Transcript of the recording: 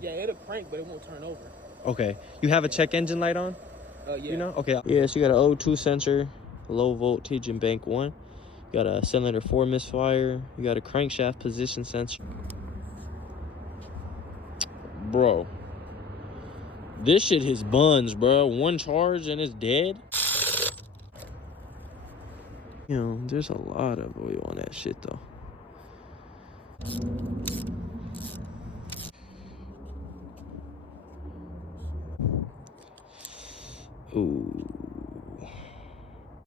Yeah, it'll crank, but it won't turn over. Okay. You have a check engine light on? Yeah. You know? Okay. Yeah, so you got an O2 sensor, low voltage in bank 1. You got a cylinder 4 misfire. You got a crankshaft position sensor. Bro. This shit his buns, bro. One charge and it's dead. You know, there's a lot of oil on that shit, though.